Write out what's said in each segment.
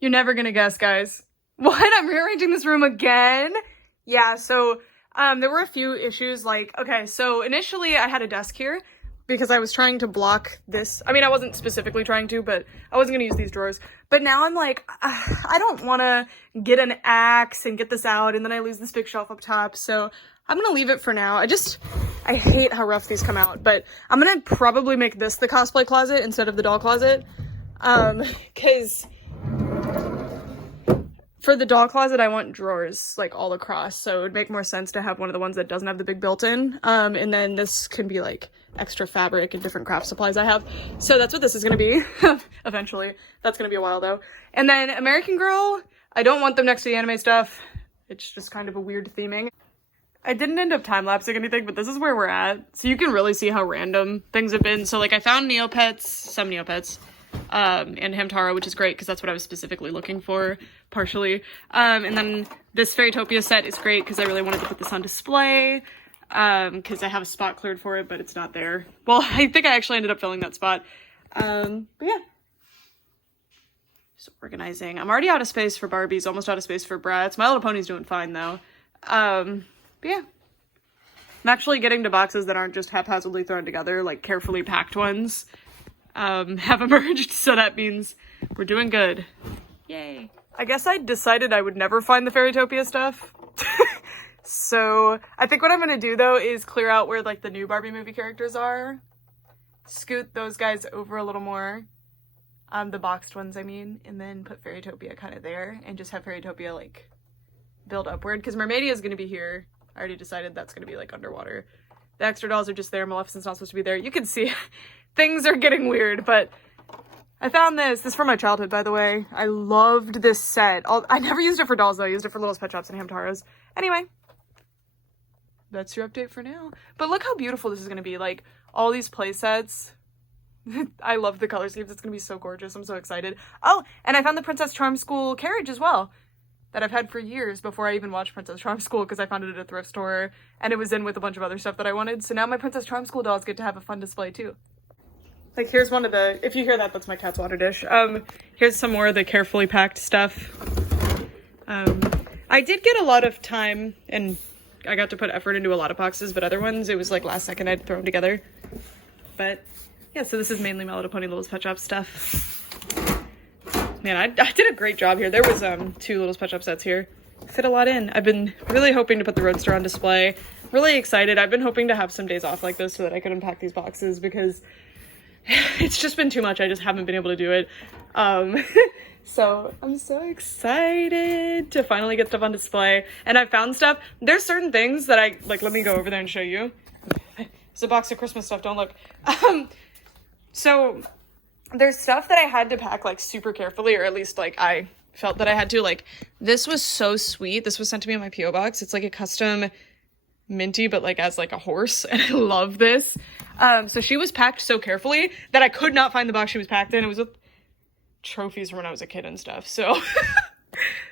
You're never gonna guess, guys. What? I'm rearranging this room again? Yeah, so there were a few issues. Like, okay, so initially I had a desk here because I was trying to block this. I mean, I wasn't specifically trying to, but I wasn't gonna use these drawers. But now I'm like, I don't wanna get an axe and get this out and then I lose this big shelf up top. So I'm gonna leave it for now. I hate how rough these come out, but I'm gonna probably make this the cosplay closet instead of the doll closet. Cause for the doll closet, I want drawers like all across, so it would make more sense to have one of the ones that doesn't have the big built-in. And then this can be like extra fabric and different craft supplies I have. So that's what this is gonna be eventually. That's gonna be a while though. And then American Girl, I don't want them next to the anime stuff. It's just kind of a weird theming. I didn't end up time-lapsing anything, but this is where we're at. So you can really see how random things have been. So like I found some Neopets, and Hamtaro, which is great because that's what I was specifically looking for, partially. And then this Fairytopia set is great because I really wanted to put this on display, because I have a spot cleared for it, but it's not there. Well, I think I actually ended up filling that spot. But yeah. Just organizing. I'm already out of space for Barbies, almost out of space for Bratz. My Little Pony's doing fine though. But yeah. I'm actually getting to boxes that aren't just haphazardly thrown together, like carefully packed ones. Have emerged, so that means we're doing good. Yay. I guess I decided I would never find the Fairytopia stuff. So I think what I'm gonna do though is clear out where like the new Barbie movie characters are. Scoot those guys over a little more. The boxed ones, I mean, and then put Fairytopia kind of there and just have Fairytopia like build upward, because Mermaidia is gonna be here. I already decided that's gonna be like underwater. The extra dolls are just there. Maleficent's not supposed to be there. You can see things are getting weird, but I found this. This is from my childhood, by the way. I loved this set. I never used it for dolls, though. I used it for Littlest Pet Shops and Hamtaros. Anyway, that's your update for now. But look how beautiful this is going to be. Like, all these play sets. I love the color schemes. It's going to be so gorgeous. I'm so excited. Oh, and I found the Princess Charm School carriage as well, that I've had for years before I even watched Princess Charm School, because I found it at a thrift store, and it was in with a bunch of other stuff that I wanted. So now my Princess Charm School dolls get to have a fun display, too. Like, here's one of the, if you hear that, that's my cat's water dish. Here's some more of the carefully packed stuff. I did get a lot of time, and I got to put effort into a lot of boxes, but other ones, it was like last second I'd throw them together. But yeah, so this is mainly My Little Pony Littlest Pet Shop stuff. Man, I did a great job here. There was 2 Littlest Pet Shop sets here. Fit a lot in. I've been really hoping to put the Roadster on display. Really excited. I've been hoping to have some days off like this so that I could unpack these boxes, because it's just been too much. I just haven't been able to do it. So I'm so excited to finally get stuff on display. And I found stuff. There's certain things that I, like, let me go over there and show you. It's a box of Christmas stuff, don't look. So there's stuff that I had to pack like super carefully, or at least like I felt that I had to. Like, this was so sweet. This was sent to me in my P.O. box. It's like a custom Minty, but like as like a horse, and I love this. So she was packed so carefully that I could not find the box she was packed in. It was with trophies from when I was a kid and stuff. So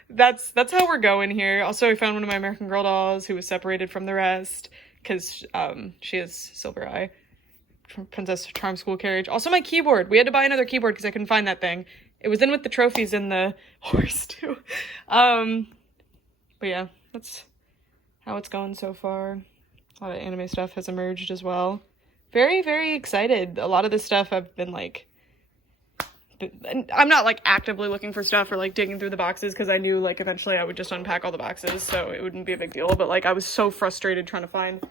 that's how we're going here. Also, I found one of my American Girl dolls who was separated from the rest because she has silver eye. Princess Charm School carriage. Also my keyboard. We had to buy another keyboard because I couldn't find that thing. It was in with the trophies and the horse too. But yeah, that's how it's going so far. A lot of anime stuff has emerged as well. Very, very excited. A lot of this stuff I've been like, I'm not like actively looking for stuff or like digging through the boxes, because I knew like eventually I would just unpack all the boxes, so it wouldn't be a big deal. But like I was so frustrated trying to find,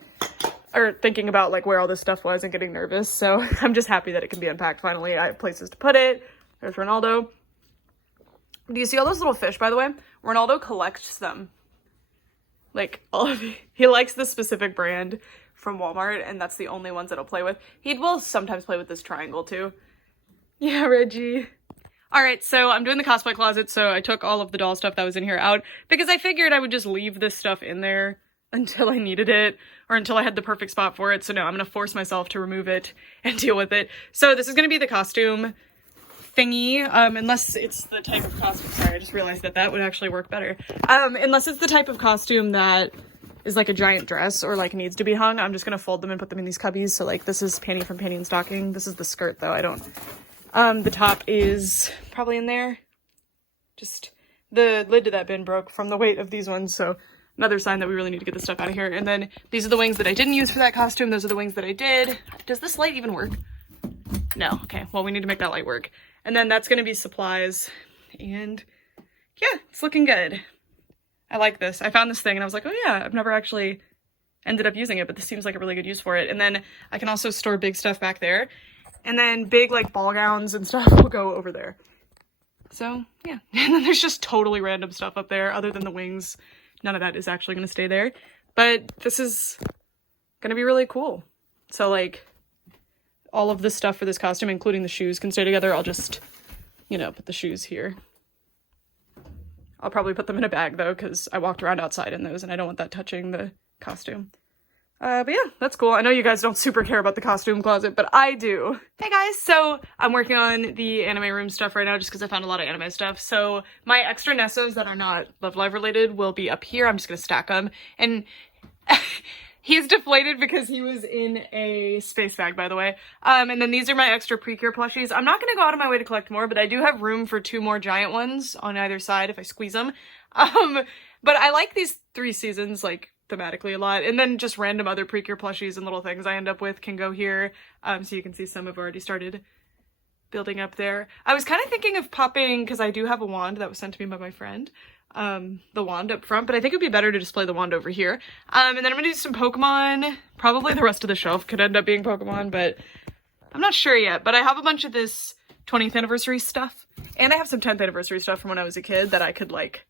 or thinking about like where all this stuff was and getting nervous. So I'm just happy that it can be unpacked finally. I have places to put it. There's Ronaldo. Do you see all those little fish, by the way? Ronaldo collects them. Like, all of it. He likes this specific brand from Walmart, and that's the only ones that he'll play with. He will sometimes play with this triangle, too. Yeah, Reggie. Alright, so I'm doing the cosplay closet, so I took all of the doll stuff that was in here out, because I figured I would just leave this stuff in there until I needed it, or until I had the perfect spot for it. So no, I'm gonna force myself to remove it and deal with it. So this is gonna be the costume thingy, unless it's the type of costume, sorry, I just realized that that would actually work better. Unless it's the type of costume that is like a giant dress or like needs to be hung, I'm just gonna fold them and put them in these cubbies. So like this is Panty from Panty and Stocking. This is the skirt though, I don't, the top is probably in there. Just the lid to that bin broke from the weight of these ones, so another sign that we really need to get this stuff out of here. And then these are the wings that I didn't use for that costume. Those are the wings that I did. Does this light even work? No. Okay, well, we need to make that light work. And then that's going to be supplies. And yeah, it's looking good. I like this. I found this thing and I was like, oh yeah, I've never actually ended up using it, but this seems like a really good use for it. And then I can also store big stuff back there. And then big like ball gowns and stuff will go over there. So yeah, and then there's just totally random stuff up there other than the wings. None of that is actually going to stay there, but this is going to be really cool. So like all of the stuff for this costume, including the shoes, can stay together. I'll just, you know, put the shoes here. I'll probably put them in a bag though, because I walked around outside in those and I don't want that touching the costume. But yeah, that's cool. I know you guys don't super care about the costume closet, but I do. Hey guys, so I'm working on the anime room stuff right now just because I found a lot of anime stuff. So my extra Nessos that are not Love Live related will be up here. I'm just gonna stack them. And he's deflated because he was in a space bag, by the way. And then these are my extra Precure plushies. I'm not gonna go out of my way to collect more, but I do have room for 2 more giant ones on either side if I squeeze them. But I like these 3 seasons, like, thematically a lot, and then just random other Precure plushies and little things I end up with can go here. So you can see some have already started building up there. I was kind of thinking of popping, because I do have a wand that was sent to me by my friend, the wand up front, but I think it would be better to display the wand over here. And then I'm gonna do some Pokemon. Probably the rest of the shelf could end up being Pokemon, but I'm not sure yet. But I have a bunch of this 20th anniversary stuff, and I have some 10th anniversary stuff from when I was a kid that I could like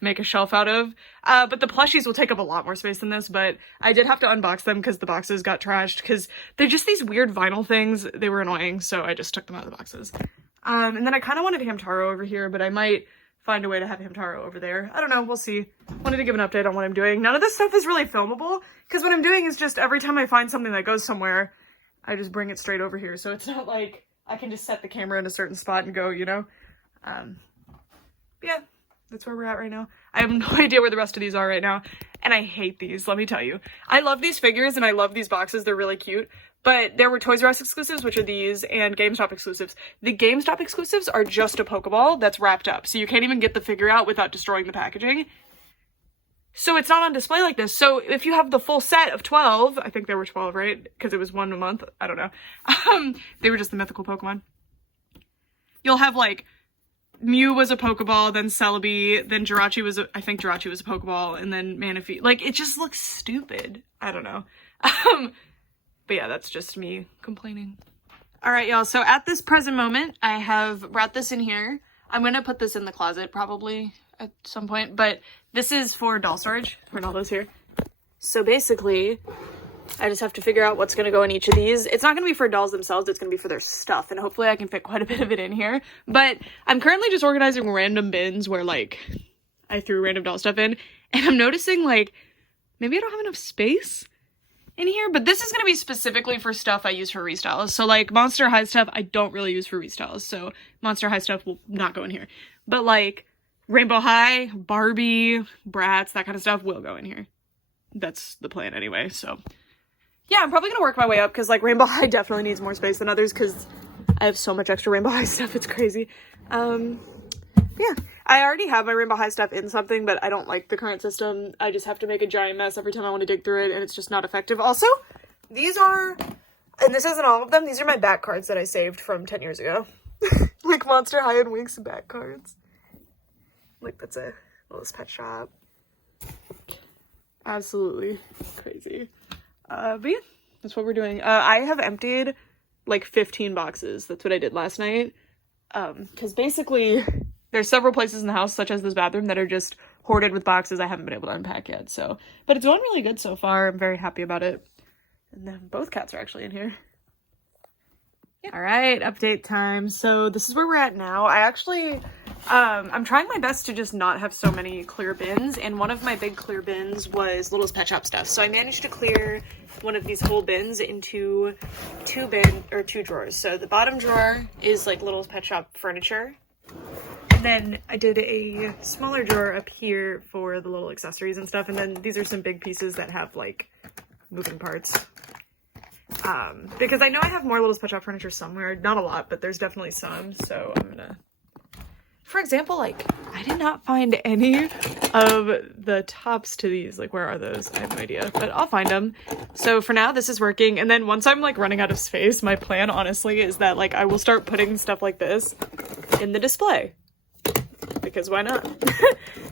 make a shelf out of. But the plushies will take up a lot more space than this, but I did have to unbox them because the boxes got trashed because they're just these weird vinyl things. They were annoying, so I just took them out of the boxes. And then I kind of wanted Hamtaro over here, but I might find a way to have Hamtaro over there. I don't know, we'll see. Wanted to give an update on what I'm doing. None of this stuff is really filmable because what I'm doing is just every time I find something that goes somewhere, I just bring it straight over here. So it's not like I can just set the camera in a certain spot and go, you know? Yeah. That's where we're at right now. I have no idea where the rest of these are right now. And I hate these, let me tell you. I love these figures and I love these boxes. They're really cute. But there were Toys R Us exclusives, which are these, and GameStop exclusives. The GameStop exclusives are just a Pokeball that's wrapped up. So you can't even get the figure out without destroying the packaging. So it's not on display like this. So if you have the full set of 12, I think there were 12, right? Because it was 1 a month. I don't know. They were just the mythical Pokemon. You'll have like Mew was a Pokeball, then Celebi, then Jirachi was I think Jirachi was a Pokeball, and then Manaphy. Like, it just looks stupid. I don't know. But yeah, that's just me complaining. Alright, y'all, so at this present moment, I have brought this in here. I'm gonna put this in the closet, probably, at some point, but this is for doll storage. Ronaldo's here. So basically, I just have to figure out what's going to go in each of these. It's not going to be for dolls themselves, it's going to be for their stuff, and hopefully I can fit quite a bit of it in here. But I'm currently just organizing random bins where, like, I threw random doll stuff in, and I'm noticing, like, maybe I don't have enough space in here, but this is going to be specifically for stuff I use for restyles. So, like, Monster High stuff I don't really use for restyles, so Monster High stuff will not go in here. But, like, Rainbow High, Barbie, Bratz, that kind of stuff will go in here. That's the plan anyway, so yeah, I'm probably gonna work my way up because, like, Rainbow High definitely needs more space than others because I have so much extra Rainbow High stuff, it's crazy. Yeah, I already have my Rainbow High stuff in something, but I don't like the current system. I just have to make a giant mess every time I want to dig through it, and it's just not effective. Also, these are, and this isn't all of them, these are my back cards that I saved from 10 years ago. Like, Monster High and Winx back cards. Like, that's a Littlest Pet Shop. Absolutely crazy. But yeah, that's what we're doing. I have emptied like 15 boxes. That's what I did last night. Because basically there's several places in the house, such as this bathroom, that are just hoarded with boxes I haven't been able to unpack yet. So, but it's going really good so far. I'm very happy about it. And then both cats are actually in here. Yeah. All right, update time. So this is where we're at now. I actually, I'm trying my best to just not have so many clear bins, and one of my big clear bins was Littlest Pet Shop stuff. So I managed to clear one of these whole bins into two drawers. So the bottom drawer is like Littlest Pet Shop furniture. And then I did a smaller drawer up here for the little accessories and stuff. And then these are some big pieces that have like moving parts. Because I know I have more Littlest Pet Shop furniture somewhere. Not a lot, but there's definitely some. So I'm gonna for example, like, I did not find any of the tops to these. Like, where are those? I have no idea, but I'll find them. So for now, this is working. And then once I'm like running out of space, my plan honestly is that like I will start putting stuff like this in the display. Because why not?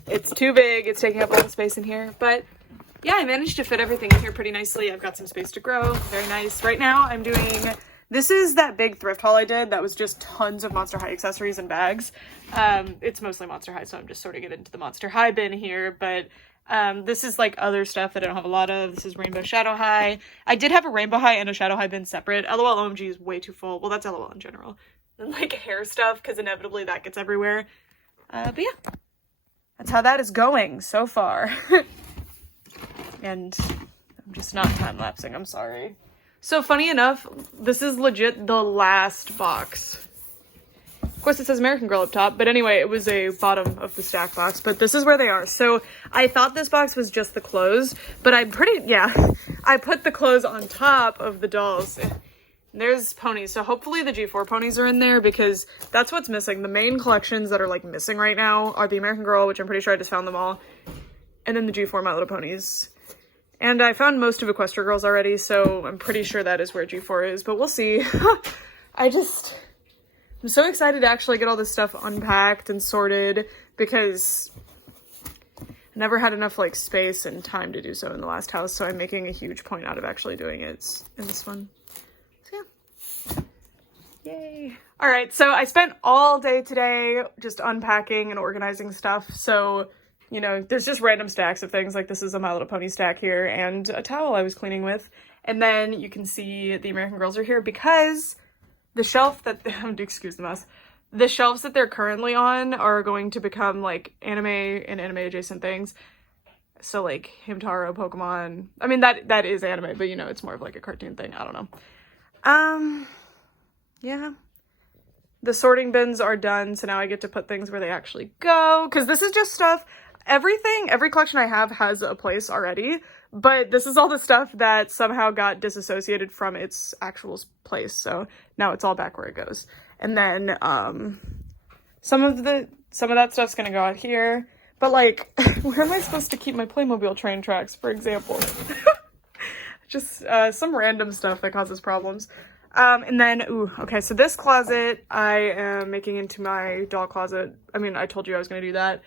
It's too big. It's taking up all the space in here. But yeah, I managed to fit everything in here pretty nicely. I've got some space to grow. Very nice. Right now I'm doing... This is that big thrift haul I did that was just tons of Monster High accessories and bags. It's mostly Monster High, so I'm just sorting it into the Monster High bin here, but this is like other stuff that I don't have a lot of. This is Rainbow Shadow High. I did have a Rainbow High and a Shadow High bin separate. LOL OMG is way too full. Well, that's LOL in general. And like hair stuff, because inevitably that gets everywhere. But yeah, that's how that is going so far. And I'm just not time-lapsing, I'm sorry. So funny enough, this is legit the last box. Of course it says American Girl up top, but anyway, it was a bottom of the stack box, but this is where they are. So I thought this box was just the clothes, but I put the clothes on top of the dolls. There's ponies, so hopefully the G4 ponies are in there because that's what's missing. The main collections that are like missing right now are the American Girl, which I'm pretty sure I just found them all, and then the G4 My Little Ponies. And I found most of Equestria Girls already, so I'm pretty sure that is where G4 is, but we'll see. I'm so excited to actually get all this stuff unpacked and sorted because I never had enough like space and time to do so in the last house, so I'm making a huge point out of actually doing it in this one. So yeah. Yay. All right, so I spent all day today just unpacking and organizing stuff, so you know, there's just random stacks of things, like this is a My Little Pony stack here, and a towel I was cleaning with. And then you can see the American Girls are here because the shelf that, excuse the mess, the shelves that they're currently on are going to become like anime and anime adjacent things. So like Hamtaro, Pokemon, I mean that is anime, but you know, it's more of like a cartoon thing, I don't know. Yeah. The sorting bins are done, so now I get to put things where they actually go, because this is just stuff. Every collection I have has a place already, but this is all the stuff that somehow got disassociated from its actual place, so now it's all back where it goes. And then some of that stuff's gonna go out here, but like where am I supposed to keep my Playmobil train tracks, for example? Just some random stuff that causes problems. And then, okay, so this closet I am making into my doll closet. I mean, I told you I was gonna do that.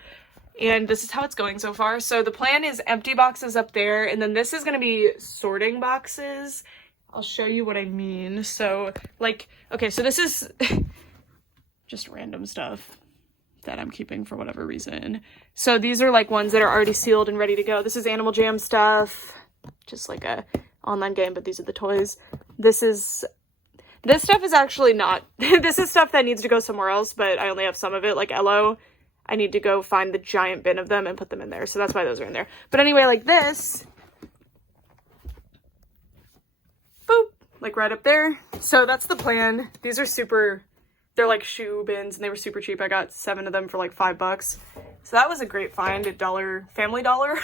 And this is how it's going so far. So the plan is empty boxes up there, and then this is going to be sorting boxes. I'll show you what I mean. So, like, okay, so this is just random stuff that I'm keeping for whatever reason. So these are, like, ones that are already sealed and ready to go. This is Animal Jam stuff, just like a online game, but these are the toys. This stuff is actually not, this is stuff that needs to go somewhere else, but I only have some of it, like Ello. I need to go find the giant bin of them and put them in there. So that's why those are in there. But anyway, like this. Boop. Like right up there. So that's the plan. These are they're like shoe bins and they were super cheap. I got 7 of them for like $5. So that was a great find at Family Dollar.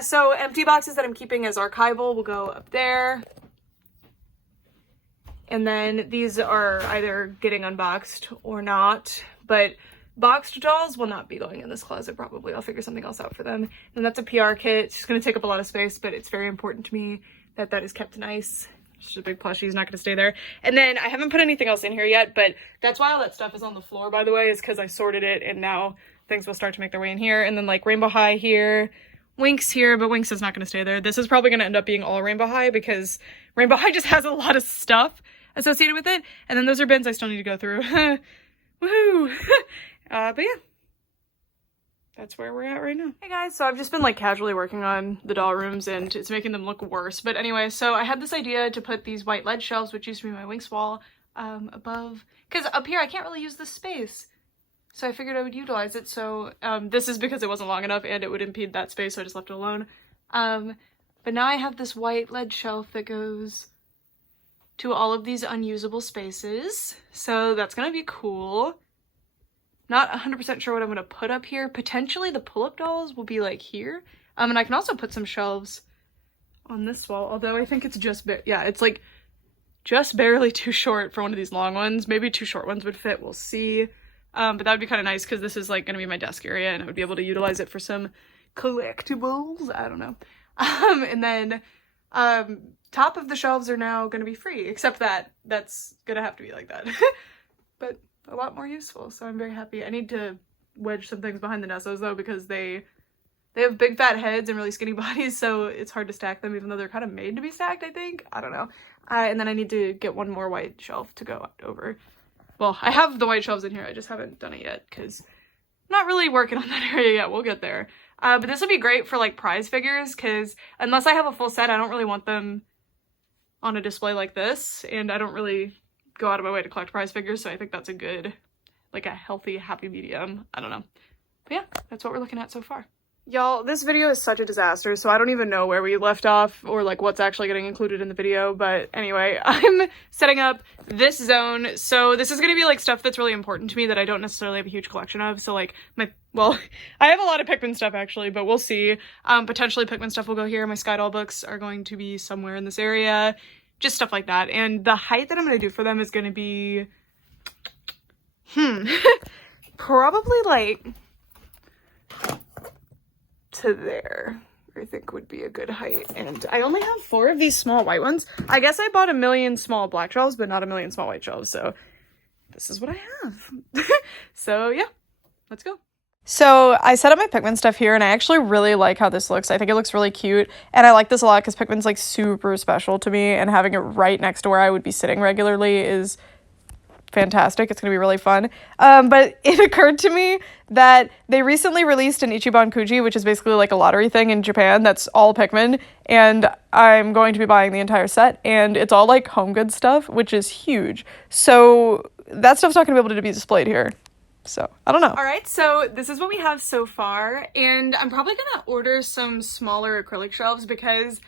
So empty boxes that I'm keeping as archival will go up there. And then these are either getting unboxed or not. But boxed dolls will not be going in this closet probably. I'll figure something else out for them. And that's a PR kit. It's going to take up a lot of space, but it's very important to me that that is kept nice. Just a big plushie is not going to stay there. And then I haven't put anything else in here yet, but that's why all that stuff is on the floor, by the way, is because I sorted it and now things will start to make their way in here. And then like Rainbow High here, Winx here, but Winx is not going to stay there. This is probably going to end up being all Rainbow High because Rainbow High just has a lot of stuff associated with it. And then those are bins I still need to go through. Woohoo! But yeah, that's where we're at right now. Hey guys, so I've just been like casually working on the doll rooms and it's making them look worse. But anyway, so I had this idea to put these white lead shelves, which used to be my Winx wall, above, because up here I can't really use this space. So I figured I would utilize it. So this is because it wasn't long enough and it would impede that space, so I just left it alone. But now I have this white lead shelf that goes to all of these unusable spaces. So that's gonna be cool. Not 100% sure what I'm going to put up here. Potentially the pull-up dolls will be like here. And I can also put some shelves on this wall, although I think it's just, it's like just barely too short for one of these long ones. Maybe 2 short ones would fit, we'll see. But that would be kind of nice because this is like going to be my desk area and I would be able to utilize it for some collectibles. I don't know. And then top of the shelves are now going to be free, except that that's going to have to be like that. But a lot more useful, so I'm very happy. I need to wedge some things behind the Nessos though because they have big fat heads and really skinny bodies, so it's hard to stack them even though they're kind of made to be stacked, I think. I don't know. And then I need to get one more white shelf to go over. Well, I have the white shelves in here, I just haven't done it yet because I'm not really working on that area yet. We'll get there. But this would be great for like prize figures because unless I have a full set, I don't really want them on a display like this, and I don't really go out of my way to collect prize figures, so I think that's a good, like a healthy, happy medium. I don't know. But yeah, that's what we're looking at so far. Y'all, this video is such a disaster, so I don't even know where we left off or like what's actually getting included in the video, but anyway, I'm setting up this zone. So this is going to be like stuff that's really important to me that I don't necessarily have a huge collection of. So like well, I have a lot of Pikmin stuff actually, but we'll see. Potentially Pikmin stuff will go here. My Skydoll books are going to be somewhere in this area, just stuff like that. And the height that I'm going to do for them is going to be, probably like to there, I think would be a good height. And I only have 4 of these small white ones. I guess I bought 1,000,000 small black shelves, but not 1,000,000 small white shelves. So this is what I have. So yeah, let's go. So I set up my Pikmin stuff here and I actually really like how this looks. I think it looks really cute. And I like this a lot because Pikmin's like super special to me, and having it right next to where I would be sitting regularly is fantastic. It's gonna be really fun. But it occurred to me that they recently released an Ichiban Kuji, which is basically like a lottery thing in Japan that's all Pikmin, and I'm going to be buying the entire set, and it's all like home goods stuff, which is huge. So that stuff's not gonna be able to be displayed here. So I don't know. All right, so this is what we have so far, and I'm probably gonna order some smaller acrylic shelves because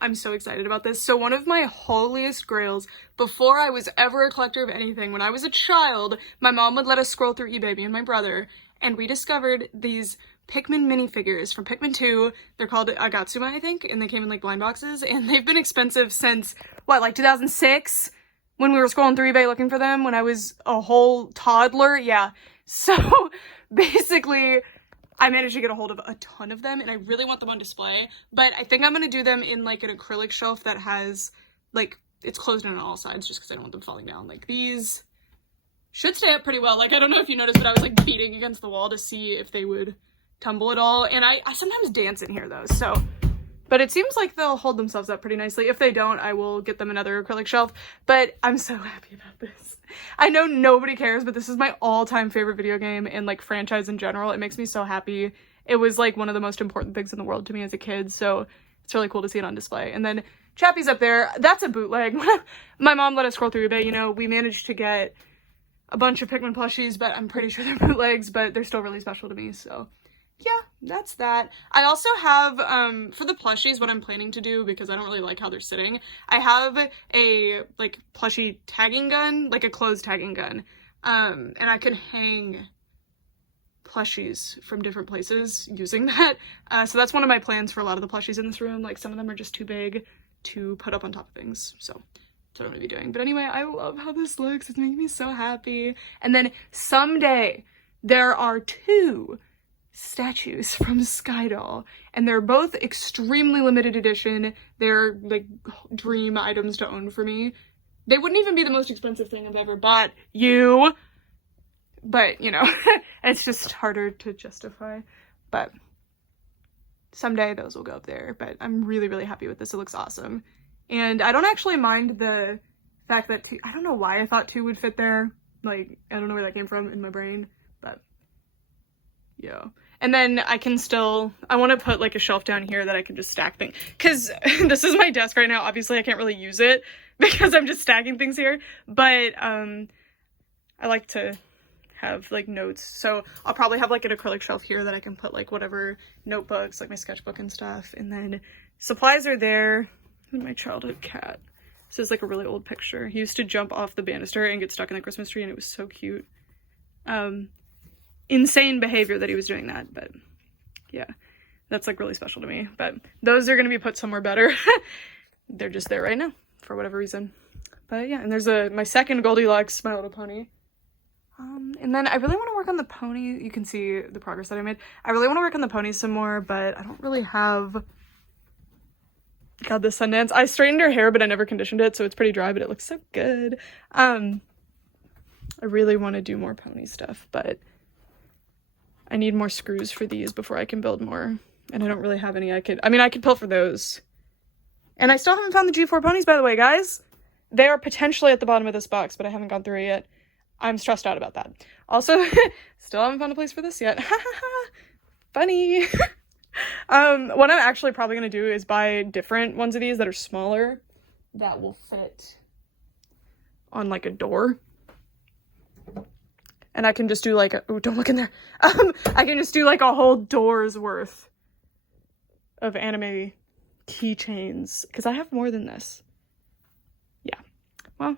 I'm so excited about this. So one of my holiest grails, before I was ever a collector of anything, when I was a child, my mom would let us scroll through eBay, me and my brother, and we discovered these Pikmin minifigures from Pikmin 2. They're called Agatsuma, I think, and they came in like blind boxes, and they've been expensive since, what, like 2006? When we were scrolling through eBay looking for them when I was a whole toddler? Yeah. So basically, I managed to get a hold of a ton of them, and I really want them on display, but I think I'm going to do them in like an acrylic shelf that has, like, it's closed in on all sides just because I don't want them falling down. Like, these should stay up pretty well. Like, I don't know if you noticed, but I was like beating against the wall to see if they would tumble at all, and I sometimes dance in here though, so, but it seems like they'll hold themselves up pretty nicely. If they don't, I will get them another acrylic shelf, but I'm so happy about this. I know nobody cares, but this is my all-time favorite video game and like franchise in general. It makes me so happy. It was like one of the most important things in the world to me as a kid, so it's really cool to see it on display. And then Chappie's up there. That's a bootleg. My mom let us scroll through eBay. You know, we managed to get a bunch of Pikmin plushies, but I'm pretty sure they're bootlegs, but they're still really special to me, so yeah, that's that. I also have, for the plushies, what I'm planning to do, because I don't really like how they're sitting, I have a, like, plushie tagging gun, like a closed tagging gun, and I could hang plushies from different places using that, so that's one of my plans for a lot of the plushies in this room. Like, some of them are just too big to put up on top of things, so that's what I'm gonna be doing. But anyway, I love how this looks. It's making me so happy. And then someday, there are 2 statues from Skydoll, and they're both extremely limited edition. They're like dream items to own for me. They wouldn't even be the most expensive thing I've ever bought you, but you know, it's just harder to justify. But someday those will go up there. But I'm really, really happy with this. It looks awesome, and I don't actually mind the fact that I don't know why I thought 2 would fit there. Like, I don't know where that came from in my brain, but yeah. And then I can still, I want to put like a shelf down here that I can just stack things, because this is my desk right now. Obviously I can't really use it because I'm just stacking things here, but I like to have like notes, so I'll probably have like an acrylic shelf here that I can put like whatever notebooks, like my sketchbook and stuff. And then supplies are there. My childhood cat. This is like a really old picture. He used to jump off the banister and get stuck in the Christmas tree, and it was so cute. Insane behavior that he was doing that, but yeah, that's like really special to me. But those are gonna be put somewhere better. They're just there right now for whatever reason. But yeah, and there's my second Goldilocks My Little Pony. And then I really want to work on the pony. You can see the progress that I made. I really want to work on the ponies some more, but I don't really have... God, the Sundance. I straightened her hair, but I never conditioned it, so it's pretty dry, but it looks so good. I really want to do more pony stuff, but I need more screws for these before I can build more. And I don't really have any I could pull for those. And I still haven't found the G4 ponies, by the way, guys. They are potentially at the bottom of this box, but I haven't gone through it yet. I'm stressed out about that. Also, still haven't found a place for this yet. Funny. What I'm actually probably going to do is buy different ones of these that are smaller that will fit on like a door. And I can just do like oh, don't look in there. I can just do like a whole door's worth of anime keychains because I have more than this. Yeah. Well,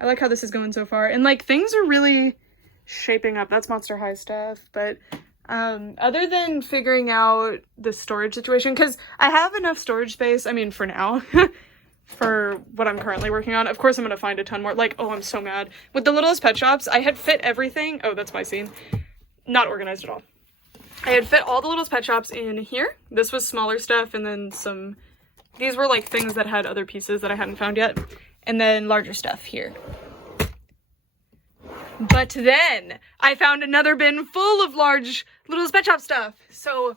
I like how this is going so far. And like things are really shaping up. That's Monster High stuff, but other than figuring out the storage situation, because I have enough storage space, I mean, for now, for what I'm currently working on. Of course, I'm going to find a ton more. Like, oh, I'm so mad. With the Littlest Pet Shops, I had fit everything. Oh, that's my scene. Not organized at all. I had fit all the Littlest Pet Shops in here. This was smaller stuff, and then some... These were, like, things that had other pieces that I hadn't found yet. And then larger stuff here. But then I found another bin full of large Littlest Pet Shop stuff. So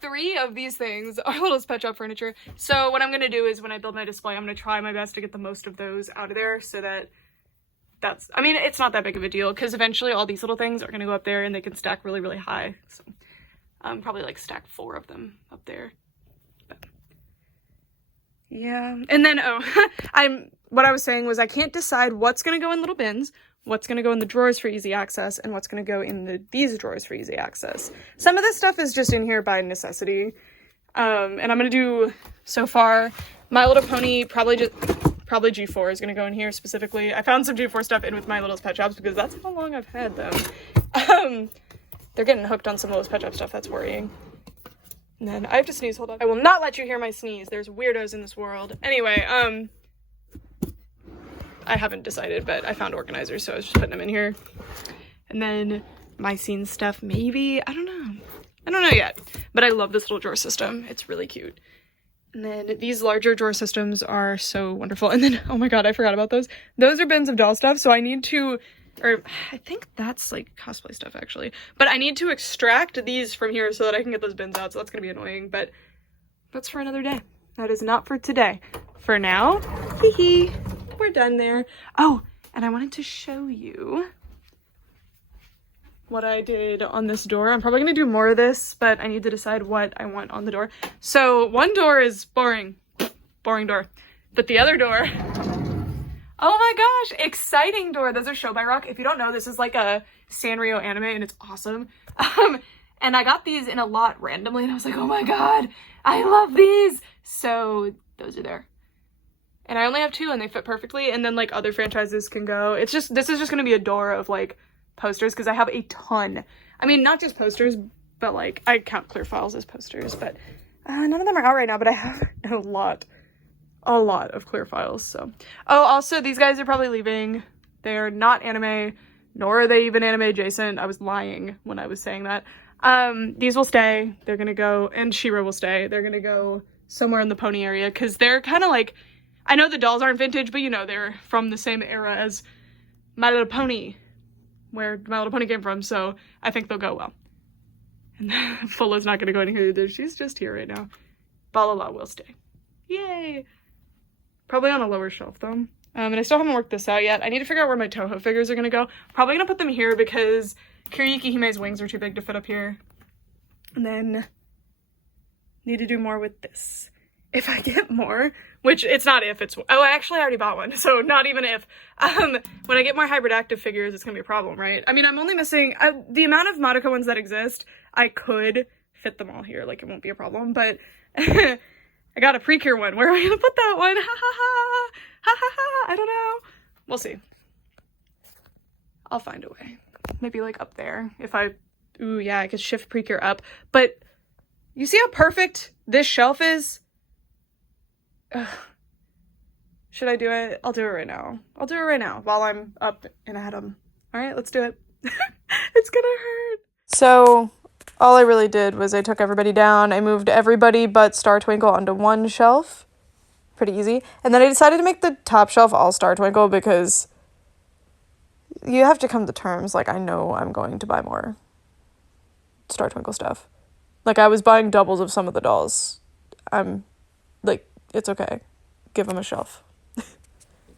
3 of these things are Littlest Pet Shop furniture. So what I'm going to do is when I build my display, I'm going to try my best to get the most of those out of there so that that's, I mean, it's not that big of a deal because eventually all these little things are going to go up there and they can stack really, really high. So probably like stack 4 of them up there. But, yeah. And then, what I was saying was I can't decide what's going to go in little bins, what's going to go in the drawers for easy access, and what's going to go in these drawers for easy access. Some of this stuff is just in here by necessity. And I'm going to do, so far, My Little Pony, probably G4 is going to go in here specifically. I found some G4 stuff in with My Littlest Pet Shops because that's how long I've had them. They're getting hooked on some Littlest Pet Shop stuff. That's worrying. And then I have to sneeze. Hold on. I will not let you hear my sneeze. There's weirdos in this world. Anyway, I haven't decided, but I found organizers, so I was just putting them in here. And then my scene stuff, maybe? I don't know. I don't know yet. But I love this little drawer system. It's really cute. And then these larger drawer systems are so wonderful. And then, oh my god, I forgot about those. Those are bins of doll stuff, so I need to, or I think that's like cosplay stuff actually. But I need to extract these from here so that I can get those bins out, so that's gonna be annoying. But that's for another day. That is not for today. For now, hee hee. We're done there. Oh, and I wanted to show you what I did on this door. I'm probably going to do more of this, but I need to decide what I want on the door. So one door is boring. Boring door. But the other door, oh my gosh, exciting door. Those are Show by Rock. If you don't know, this is like a Sanrio anime and it's awesome. And I got these in a lot randomly and I was like, oh my god, I love these. So those are there. And I only have 2 and they fit perfectly. And then like other franchises can go. It's just, this is just going to be a door of like posters because I have a ton. I mean, not just posters, but like I count clear files as posters, but none of them are out right now, but I have a lot of clear files. So, oh, also these guys are probably leaving. They're not anime, nor are they even anime adjacent. I was lying when I was saying that. These will stay. They're going to go, and Shira will stay. They're going to go somewhere in the pony area because they're kind of like, I know the dolls aren't vintage, but you know, they're from the same era as My Little Pony, where My Little Pony came from, so I think they'll go well. And Fulla's not gonna go in here either. She's just here right now. Balala will stay. Yay! Probably on a lower shelf though. And I still haven't worked this out yet. I need to figure out where my Toho figures are gonna go. Probably gonna put them here because Kiriyuki Hime's wings are too big to fit up here. And then need to do more with this. If I get more, which it's not if, it's, oh, I actually already bought one, so not even if. When I get more hybrid active figures, it's gonna be a problem, right? I mean, I'm only missing, the amount of Madoka ones that exist, I could fit them all here, like it won't be a problem, but I got a Precure one. Where am I gonna put that one? Ha ha ha, ha ha ha, I don't know. We'll see. I'll find a way. Maybe like up there, if I, ooh yeah, I could shift Precure up, but you see how perfect this shelf is? Ugh. Should I do it? I'll do it right now. I'll do it right now while I'm up and at 'em. All right, let's do it. It's gonna hurt. So all I really did was I took everybody down. I moved everybody but Star Twinkle onto one shelf. Pretty easy. And then I decided to make the top shelf all Star Twinkle because you have to come to terms. Like, I know I'm going to buy more Star Twinkle stuff. Like, I was buying doubles of some of the dolls. I'm like, it's okay. Give them a shelf.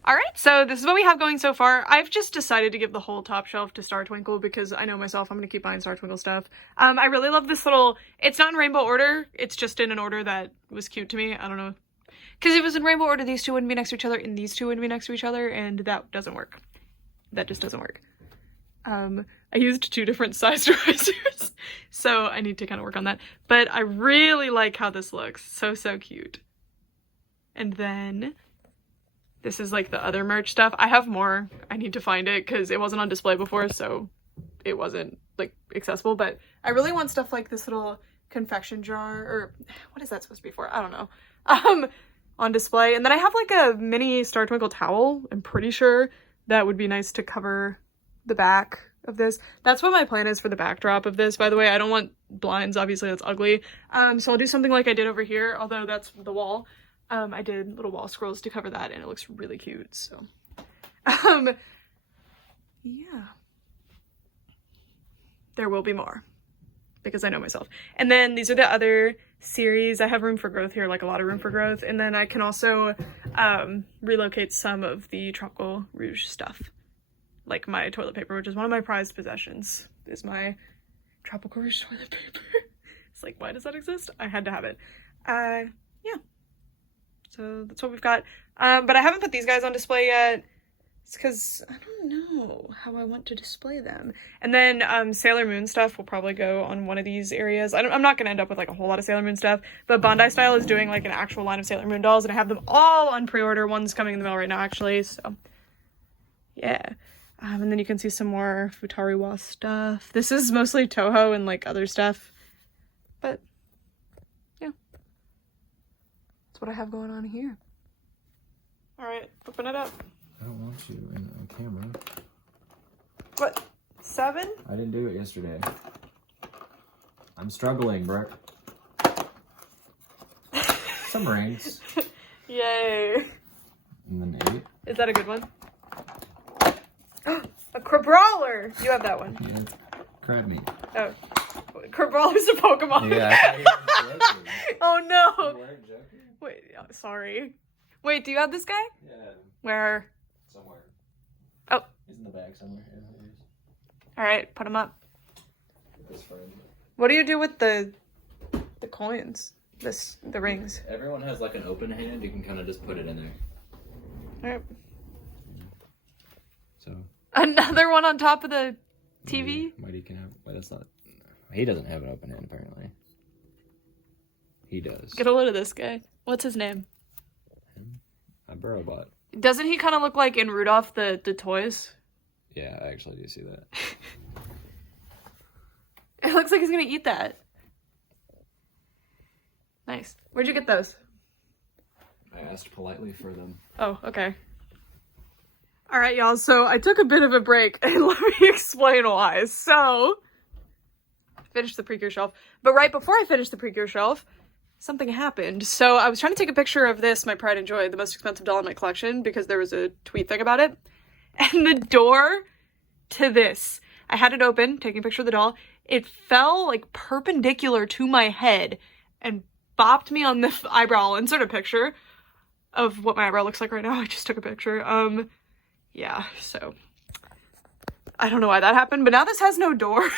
All right, so this is what we have going so far. I've just decided to give the whole top shelf to Star Twinkle because I know myself, I'm going to keep buying Star Twinkle stuff. I really love this little, it's not in rainbow order, it's just in an order that was cute to me. I don't know. Because if it was in rainbow order, these two wouldn't be next to each other, and these two wouldn't be next to each other, and that doesn't work. That just doesn't work. I used 2 different size erasers, so I need to kind of work on that. But I really like how this looks. So, so cute. And then this is like the other merch stuff. I have more. I need to find it because it wasn't on display before, so it wasn't like accessible. But I really want stuff like this little confection jar, or what is that supposed to be for? I don't know. On display. And then I have like a mini Star Twinkle towel. I'm pretty sure that would be nice to cover the back of this. That's what my plan is for the backdrop of this, by the way. I don't want blinds, obviously that's ugly. So I'll do something like I did over here, although that's the wall. I did little wall scrolls to cover that, and it looks really cute, so. Yeah. There will be more, because I know myself. And then these are the other series. I have room for growth here, like a lot of room for growth. And then I can also relocate some of the Tropical Rouge stuff. Like my toilet paper, which is one of my prized possessions, is my Tropical Rouge toilet paper. It's like, why does that exist? I had to have it. Yeah. So that's what we've got. But I haven't put these guys on display yet. It's because I don't know how I want to display them. And then Sailor Moon stuff will probably go on one of these areas. I'm not going to end up with like a whole lot of Sailor Moon stuff, but Bondi Style is doing like an actual line of Sailor Moon dolls, and I have them all on pre-order. One's coming in the mail right now, actually. So yeah. And then you can see some more Futariwa stuff. This is mostly Toho and like other stuff, but yeah. That's what I have going on here. All right, open it up. I don't want you in a camera. What? 7? I didn't do it yesterday. I'm struggling, Brooke. Some rings. Yay. And then 8. Is that a good one? A Crabrawler! You have that one. Yeah, crab meat. Oh. Crabrawler's a Pokemon. Yeah, I thought you were joking. Oh no! You weren't joking? Wait, oh, sorry. Wait, do you have this guy? Yeah. Where? Somewhere. Oh. He's in the bag somewhere. Alright, put him up. His friend. What do you do with the coins? The rings? Everyone has like an open hand. You can kind of just put it in there. Alright. So. Another one on top of the TV? Mighty can have. But that's not. He doesn't have an open hand apparently. He does. Get a load of this guy. What's his name? A Burrowbot. Doesn't he kind of look like in Rudolph the toys? Yeah, I actually do see that. It looks like he's gonna eat that. Nice. Where'd you get those? I asked politely for them. Oh, okay. Alright, y'all, so I took a bit of a break, and let me explain why. So, I finished the Precure shelf, but right before I finished the Precure shelf, something happened. So I was trying to take a picture of this, my pride and joy, the most expensive doll in my collection, because there was a tweet thing about it. And the door to this, I had it open, taking a picture of the doll. It fell like perpendicular to my head and bopped me on the eyebrow. I'll insert a picture of what my eyebrow looks like right now. I just took a picture. Yeah, so I don't know why that happened, but now this has no door,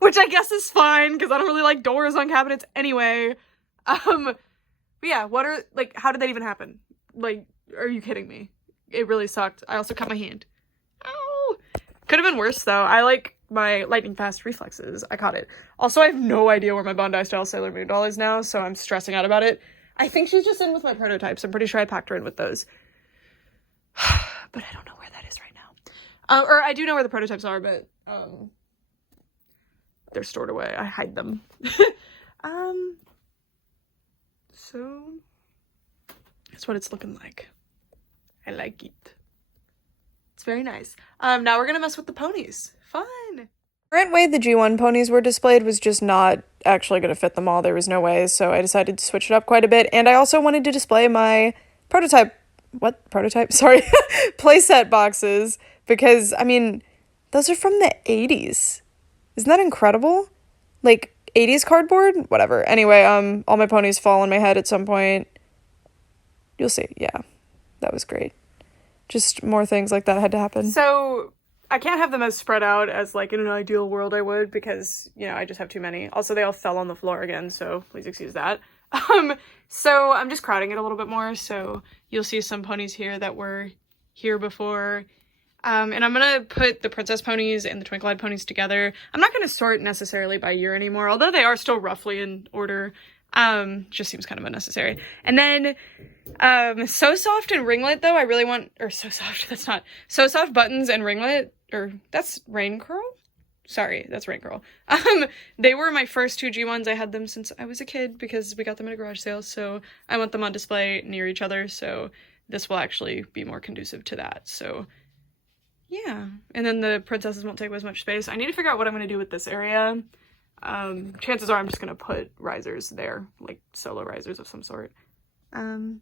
which I guess is fine because I don't really like doors on cabinets anyway. But yeah, how did that even happen? Like, are you kidding me? It really sucked. I also cut my hand. Ow! Could have been worse though. I like my lightning fast reflexes. I caught it. Also, I have no idea where my Bondi Style Sailor Moon doll is now, so I'm stressing out about it. I think she's just in with my prototypes. I'm pretty sure I packed her in with those. But I don't know where that is right now. Or I do know where the prototypes are, but they're stored away. I hide them. So that's what it's looking like. I like it. It's very nice. Now we're gonna mess with the ponies. Fun! Current way the G1 ponies were displayed was just not actually gonna fit them all. There was no way, so I decided to switch it up quite a bit. And I also wanted to display my prototype, sorry, playset boxes, because, I mean, those are from the 80s. Isn't that incredible? Like, 80s cardboard? Whatever. Anyway, all my ponies fall on my head at some point. You'll see. Yeah, that was great. Just more things like that had to happen. So, I can't have them as spread out as, like, in an ideal world I would, because, you know, I just have too many. Also, they all fell on the floor again, so please excuse that. So I'm just crowding it a little bit more, so you'll see some ponies here that were here before. And I'm gonna put the princess ponies and the twinkle-eyed ponies together. I'm not gonna sort necessarily by year anymore, although they are still roughly in order. Just seems kind of unnecessary. And then, So Soft and Ringlet, though, I really want, or So Soft, that's not, So Soft Buttons and Ringlet, or that's Rain Curl? Sorry, that's Rain Curl. They were my first two G1s. I had them since I was a kid because we got them at a garage sale, so I want them on display near each other, so this will actually be more conducive to that, so yeah. And then the princesses won't take as much space. I need to figure out what I'm going to do with this area. Chances are I'm just going to put risers there, like solo risers of some sort. So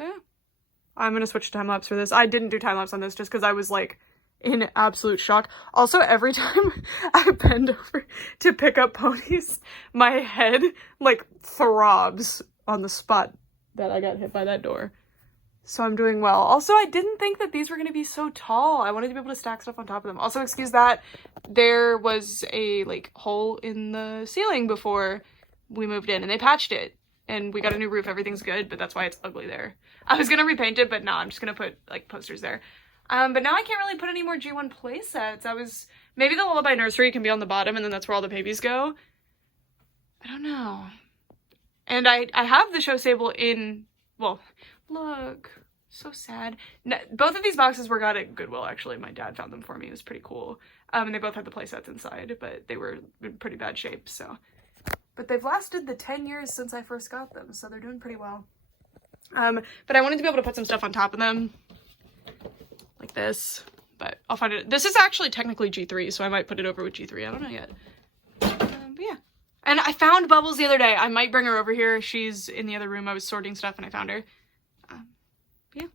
yeah. I'm going to switch to time-lapse for this. I didn't do time-lapse on this just because I was like in absolute shock. Also, every time I bend over to pick up ponies, my head like throbs on the spot that I got hit by that door. So I'm doing well. Also, I didn't think that these were going to be so tall. I wanted to be able to stack stuff on top of them. Also, excuse that, there was a like hole in the ceiling before we moved in and they patched it. And we got a new roof. Everything's good, but that's why it's ugly there. I was going to repaint it, but no, I'm just going to put like posters there. But now I can't really put any more G1 play sets. Maybe the Lullaby Nursery can be on the bottom and then that's where all the babies go. I don't know. And I have the show stable in, well, look, so sad. No, both of these boxes were got at Goodwill, actually. My dad found them for me. It was pretty cool. And they both had the play sets inside, but they were in pretty bad shape, so. But they've lasted the 10 years since I first got them, so they're doing pretty well. But I wanted to be able to put some stuff on top of them. Like this, but I'll find it. This is actually technically G3, so I might put it over with G3. I don't know yet. But yeah. And I found Bubbles the other day. I might bring her over here. She's in the other room. I was sorting stuff and I found her. Yeah.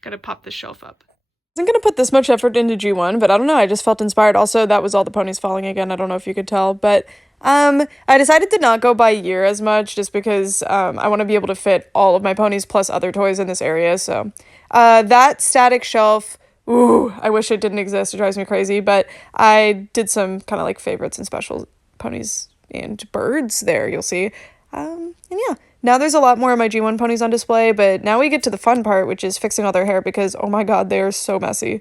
Gotta pop this shelf up. I wasn't gonna put this much effort into G1, but I don't know. I just felt inspired. Also, that was all the ponies falling again. I don't know if you could tell, but I decided to not go by year as much just because I want to be able to fit all of my ponies plus other toys in this area, so. That static shelf, ooh, I wish it didn't exist. It drives me crazy, but I did some kind of like favorites and special ponies and birds there, you'll see. And yeah, now there's a lot more of my G1 ponies on display, but now we get to the fun part, which is fixing all their hair because, oh my god, they are so messy.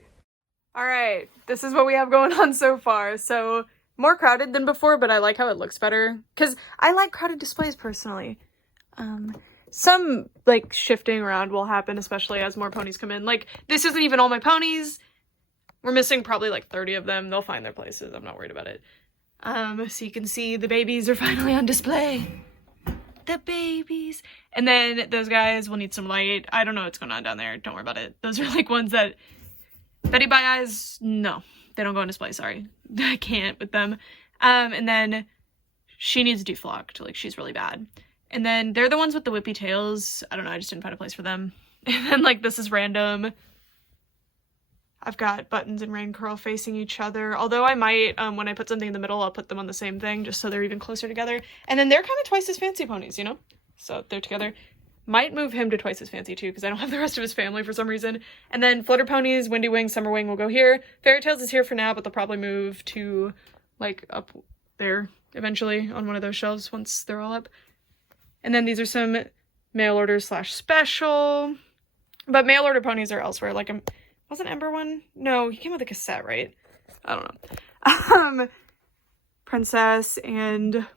All right, this is what we have going on so far. So, more crowded than before, but I like how it looks better because I like crowded displays personally. Some, like, shifting around will happen, especially as more ponies come in. Like, this isn't even all my ponies. We're missing probably, like, 30 of them. They'll find their places. I'm not worried about it. So you can see the babies are finally on display. The babies. And then those guys will need some light. I don't know what's going on down there. Don't worry about it. Those are, like, ones that Betty by Eyes, no. They don't go on display, sorry. I can't with them. And then she needs deflocked. Like, she's really bad. And then they're the ones with the whippy tails. I don't know, I just didn't find a place for them. And then, like, this is random. I've got Buttons and Rain Curl facing each other. Although I might, when I put something in the middle, I'll put them on the same thing, just so they're even closer together. And then they're kind of twice as fancy ponies, you know? So they're together. Might move him to twice as fancy, too, because I don't have the rest of his family for some reason. And then Flutter Ponies, Windy Wing, Summer Wing will go here. Fairy Tales is here for now, but they'll probably move to, like, up there eventually on one of those shelves once they're all up. And then these are some mail order / special. But mail order ponies are elsewhere. Like, wasn't Ember one? No, he came with a cassette, right? I don't know. Princess and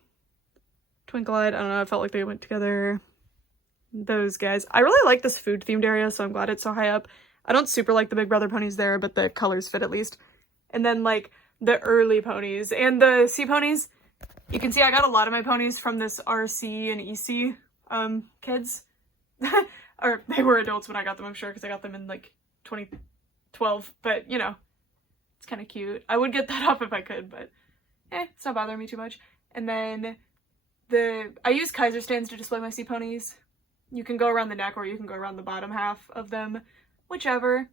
Twinkle-Eyed. I don't know. I felt like they went together. Those guys. I really like this food themed area, so I'm glad it's so high up. I don't super like the Big Brother ponies there, but the colors fit at least. And then, like, the early ponies and the sea ponies. You can see I got a lot of my ponies from this RC and EC kids. Or they were adults when I got them, I'm sure, because I got them in, like, 2012, but you know, it's kind of cute. I would get that up if I could, but it's not bothering me too much. And then I use Kaiser stands to display my sea ponies. You can go around the neck or you can go around the bottom half of them, whichever.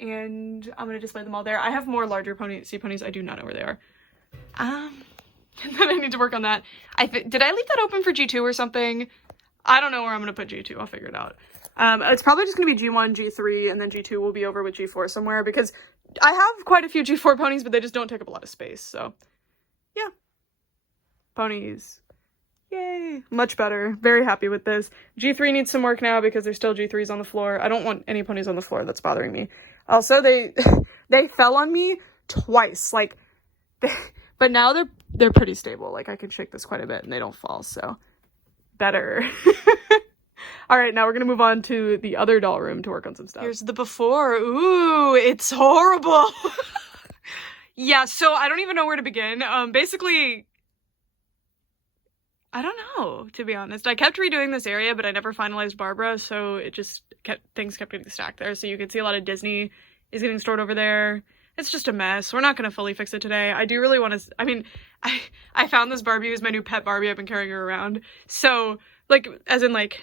And I'm going to display them all there. I have more larger sea ponies. I do not know where they are. And then I need to work on that. Did I leave that open for G2 or something? I don't know where I'm going to put G2. I'll figure it out. It's probably just going to be G1, G3, and then G2 will be over with G4 somewhere because I have quite a few G4 ponies, but they just don't take up a lot of space. So, yeah. Ponies. Yay. Much better. Very happy with this. G3 needs some work now because there's still G3s on the floor. I don't want any ponies on the floor. That's bothering me. Also, they fell on me twice. Like, but now they're pretty stable. Like, I can shake this quite a bit and they don't fall, so better. All right, now we're gonna move on to the other doll room to work on some stuff. Here's the before. Ooh, it's horrible. Yeah, so I don't even know where to begin. Basically, I don't know, to be honest. I kept redoing this area, but I never finalized Barbara, so it just things kept getting stacked there. So you can see a lot of Disney is getting stored over there. It's just a mess. We're not going to fully fix it today. I do really want to, I mean, I found this Barbie who's my new pet Barbie. I've been carrying her around. So, like, as in, like,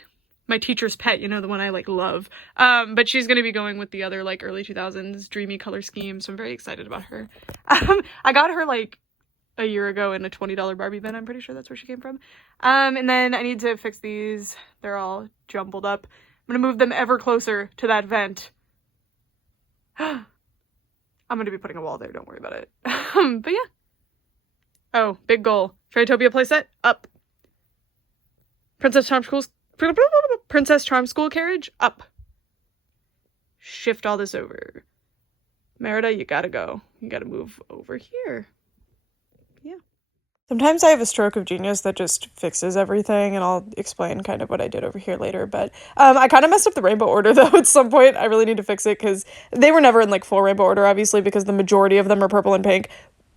my teacher's pet, you know, the one I, like, love. But she's going to be going with the other, like, early 2000s dreamy color scheme, so I'm very excited about her. I got her, like, a year ago in a $20 Barbie bin. I'm pretty sure that's where she came from. And then I need to fix these. They're all jumbled up. I'm going to move them ever closer to that vent. I'm going to be putting a wall there. Don't worry about it. But yeah. Oh, big goal. Fairytopia playset, up. Princess Charm School carriage, up. Shift all this over. Merida, you gotta go. You gotta move over here. Yeah. Sometimes I have a stroke of genius that just fixes everything, and I'll explain kind of what I did over here later, but I kind of messed up the rainbow order, though, at some point. I really need to fix it, because they were never in, like, full rainbow order, obviously, because the majority of them are purple and pink,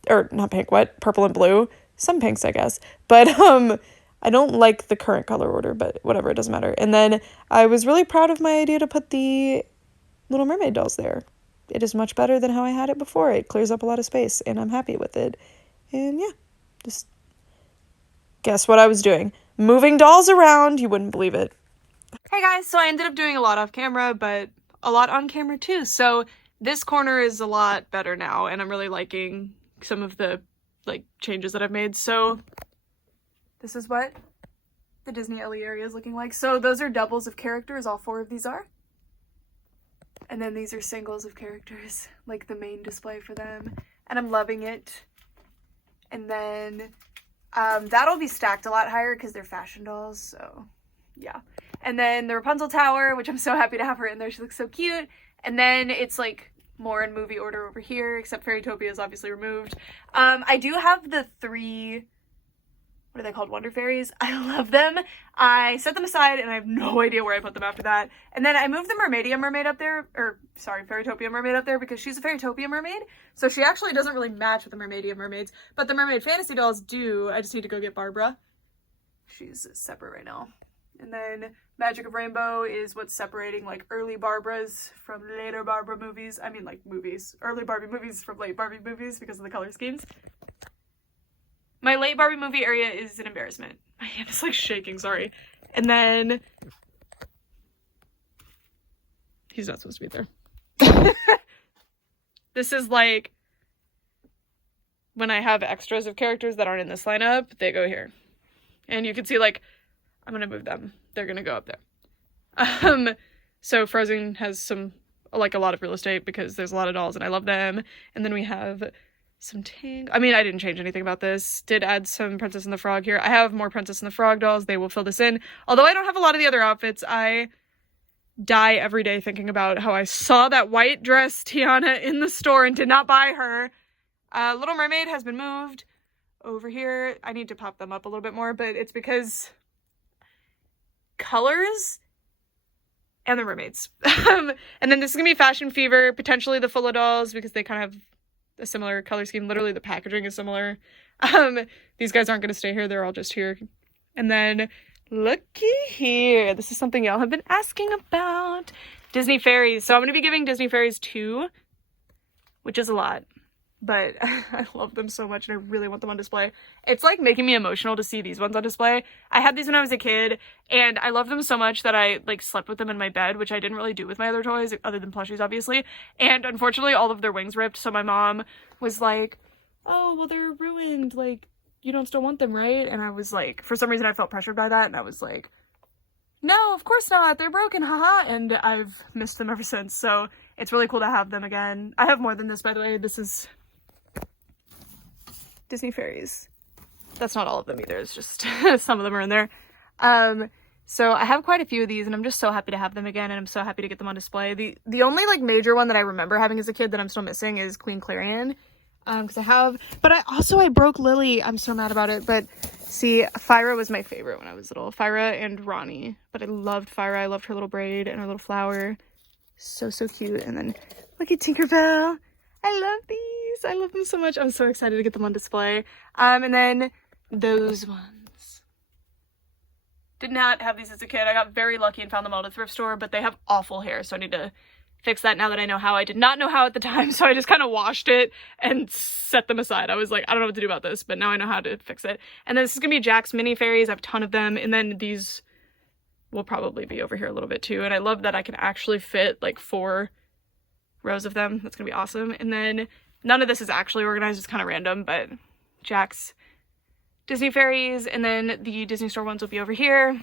or not pink, what? Purple and blue. Some pinks, I guess, but I don't like the current color order, but whatever, it doesn't matter. And then I was really proud of my idea to put the Little Mermaid dolls there. It is much better than how I had it before. It clears up a lot of space, and I'm happy with it. And yeah, just guess what I was doing? Moving dolls around. You wouldn't believe it. Hey guys, so I ended up doing a lot off camera, but a lot on camera too. So this corner is a lot better now, and I'm really liking some of the, like, changes that I've made. So this is what the Disney Ellie area is looking like. So those are doubles of characters, all 4 of these are. And then these are singles of characters, like the main display for them. And I'm loving it. And then that'll be stacked a lot higher because they're fashion dolls, so yeah. And then the Rapunzel Tower, which I'm so happy to have her in there. She looks so cute. And then it's, like, more in movie order over here, except Fairytopia is obviously removed. I do have the 3... what are they called? Wonder Fairies. I love them. I set them aside and I have no idea where I put them after that. And then I moved the Mermaidia Mermaid up there, Fairytopia Mermaid up there because she's a Fairytopia Mermaid. So she actually doesn't really match with the Mermaidia Mermaids, but the Mermaid Fantasy dolls do. I just need to go get Barbara. She's separate right now. And then Magic of Rainbow is what's separating, like, early Barbaras from later Barbara movies. I mean, like, movies. Early Barbie movies from late Barbie movies because of the color schemes. My late Barbie movie area is an embarrassment. My hand is, like, shaking, sorry. And then he's not supposed to be there. This is, like, when I have extras of characters that aren't in this lineup, they go here. And you can see, like, I'm gonna move them. They're gonna go up there. So Frozen has some, like, a lot of real estate because there's a lot of dolls and I love them. And then we have some I mean, I didn't change anything about this. Did add some Princess and the Frog here. I have more Princess and the Frog dolls. They will fill this in. Although I don't have a lot of the other outfits, I die every day thinking about how I saw that white dress Tiana in the store and did not buy her. Little Mermaid has been moved over here. I need to pop them up a little bit more, but it's because colors and the mermaids. And then this is gonna be Fashion Fever, potentially the Fulla dolls because they kind of have a similar color scheme. Literally the packaging is similar. These guys aren't gonna stay here, they're all just here. And then looky here, this is something y'all have been asking about. Disney Fairies. So I'm going to be giving Disney Fairies 2, which is a lot. But I love them so much and I really want them on display. It's like making me emotional to see these ones on display. I had these when I was a kid and I love them so much that I like slept with them in my bed, which I didn't really do with my other toys other than plushies, obviously. And unfortunately, all of their wings ripped. So my mom was like, oh, well, they're ruined. Like, you don't still want them, right? And I was like, for some reason, I felt pressured by that. And I was like, no, of course not. They're broken, haha. And I've missed them ever since. So it's really cool to have them again. I have more than this, by the way. This is Disney Fairies. That's not all of them either. It's just some of them are in there. So I have quite a few of these and I'm just so happy to have them again and I'm so happy to get them on display. The only like major one that I remember having as a kid that I'm still missing is Queen Clarion. Because I broke Lily. I'm so mad about it. But see, Fyra was my favorite when I was little. Fyra and Ronnie. But I loved Fyra. I loved her little braid and her little flower. So cute. And then look at Tinkerbell. I love these. I love them so much. I'm so excited to get them on display. And then those ones. Did not have these as a kid. I got very lucky and found them all at a thrift store, but they have awful hair, so I need to fix that now that I know how. I did not know how at the time, so I just kind of washed it and set them aside. I was like, I don't know what to do about this, but now I know how to fix it. And then this is gonna be Jack's mini fairies. I have a ton of them, and then these will probably be over here a little bit too. And I love that I can actually fit like 4 rows of them. That's gonna be awesome. And then none of this is actually organized, it's kind of random, but Jack's Disney Fairies, and then the Disney Store ones will be over here.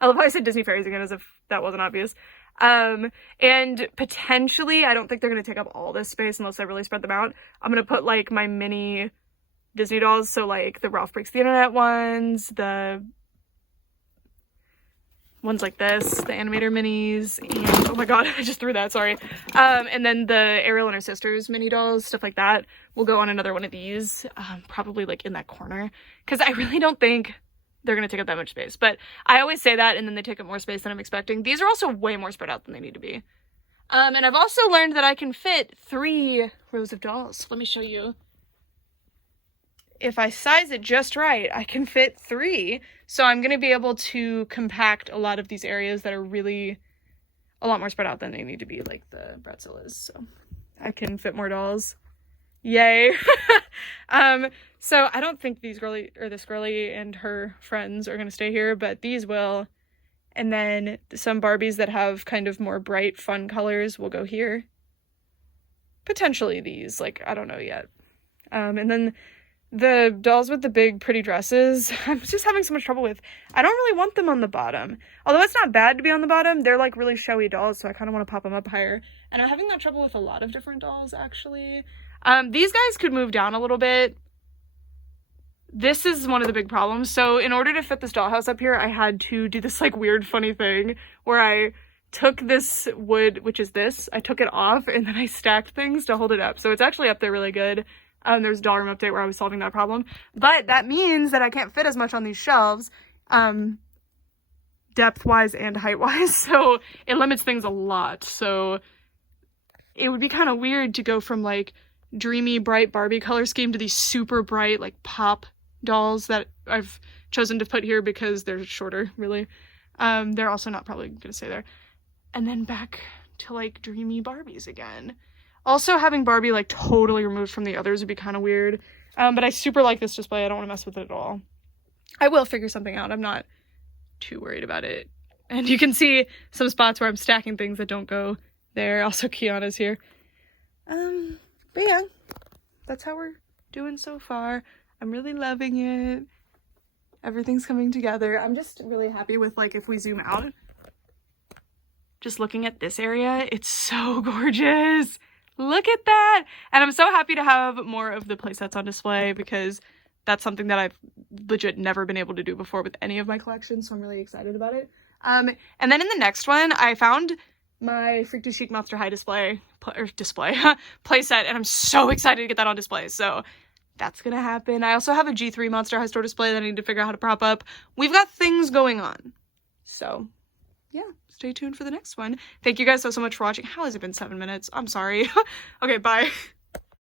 I love how I said Disney Fairies again as if that wasn't obvious. And potentially, I don't think they're going to take up all this space unless I really spread them out. I'm going to put like my mini Disney dolls, so like the Ralph Breaks the Internet ones, the ones like this, the animator minis, and oh my god, I just threw that, sorry. And then the Ariel and her sisters mini dolls, stuff like that, will go on another one of these, probably like in that corner, because I really don't think they're going to take up that much space. But I always say that, and then they take up more space than I'm expecting. These are also way more spread out than they need to be. And I've also learned that I can fit 3 rows of dolls. Let me show you. If I size it just right, I can fit 3. So I'm going to be able to compact a lot of these areas that are really a lot more spread out than they need to be, like the Bratzel is. So I can fit more dolls. Yay. So I don't think this girly and her friends are going to stay here, but these will. And then some Barbies that have kind of more bright, fun colors will go here. Potentially these, like, I don't know yet. And then the dolls with the big, pretty dresses, I'm just having so much trouble with. I don't really want them on the bottom. Although it's not bad to be on the bottom, they're like really showy dolls, so I kind of want to pop them up higher. And I'm having that trouble with a lot of different dolls, actually. These guys could move down a little bit. This is one of the big problems. So in order to fit this dollhouse up here, I had to do this like weird, funny thing where I took this wood, which is this, I took it off and then I stacked things to hold it up. So it's actually up there really good. There's a doll room update where I was solving that problem. But that means that I can't fit as much on these shelves, depth-wise and height-wise. So it limits things a lot. So it would be kind of weird to go from like dreamy, bright Barbie color scheme to these super bright, like pop dolls that I've chosen to put here because they're shorter, really. They're also not probably gonna stay there. And then back to like dreamy Barbies again. Also, having Barbie like totally removed from the others would be kind of weird. But I super like this display. I don't want to mess with it at all. I will figure something out. I'm not too worried about it. And you can see some spots where I'm stacking things that don't go there. Also, Kiana's here. But yeah, that's how we're doing so far. I'm really loving it. Everything's coming together. I'm just really happy with, like, if we zoom out, just looking at this area, it's so gorgeous. Look at that. And I'm so happy to have more of the playsets on display because that's something that I've legit never been able to do before with any of my collections. So I'm really excited about it. And then in the next one, I found my Freak to Chic Monster High playset, and I'm so excited to get that on display. So that's gonna happen. I also have a G3 Monster High store display that I need to figure out how to prop up. We've got things going on. So yeah, stay tuned for the next one. Thank you guys so much for watching. How has it been 7 minutes? I'm sorry. Okay, bye.